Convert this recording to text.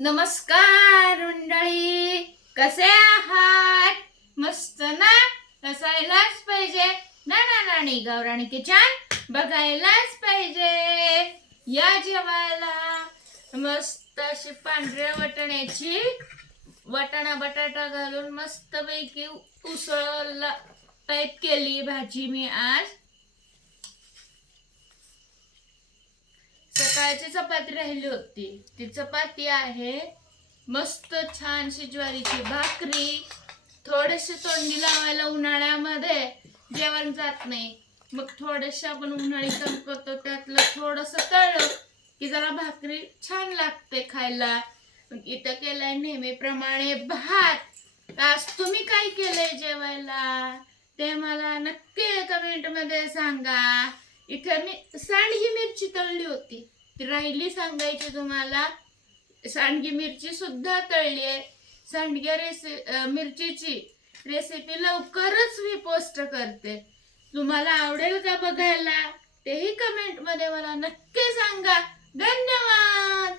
नमस्कार मंडळी, कसे आहात? मस्त ना? असायलाच पाहिजे. नानी गौराणी किचन बघायलाच पाहिजे. या जेवायला मस्त अशी पांढऱ्या वाटाणा बटाटा घालून मस्त पैकी उसळ टाईप केली भाजी मी आज. सकाळची चपाती राहिली होती, ती चपाती आहे. मस्त छानशी ज्वारीची भाकरी. थोडेसे तोंडी लावायला उन्हाळ्यामध्ये जेवण जात नाही, मग थोडेसे आपण उन्हाळी काम करतो त्यातलं थोडस तळलं की जरा भाकरी छान लागते खायला. मग इथं केलंय नेहमीप्रमाणे भात. आज तुम्ही काय केलंय जेवायला ते मला नक्की कमेंट मध्ये सांगा. इथे मी सांडगी मिरची तळली होती, ती राहिली सांगायची तुम्हाला. सांडगी मिरची सुद्धा तळली आहे. सांडग्या मिरचीची रेसिपी लवकरच मी पोस्ट करते. तुम्हाला आवडेल का बघायला तेही कमेंट मध्ये मला नक्की सांगा. धन्यवाद.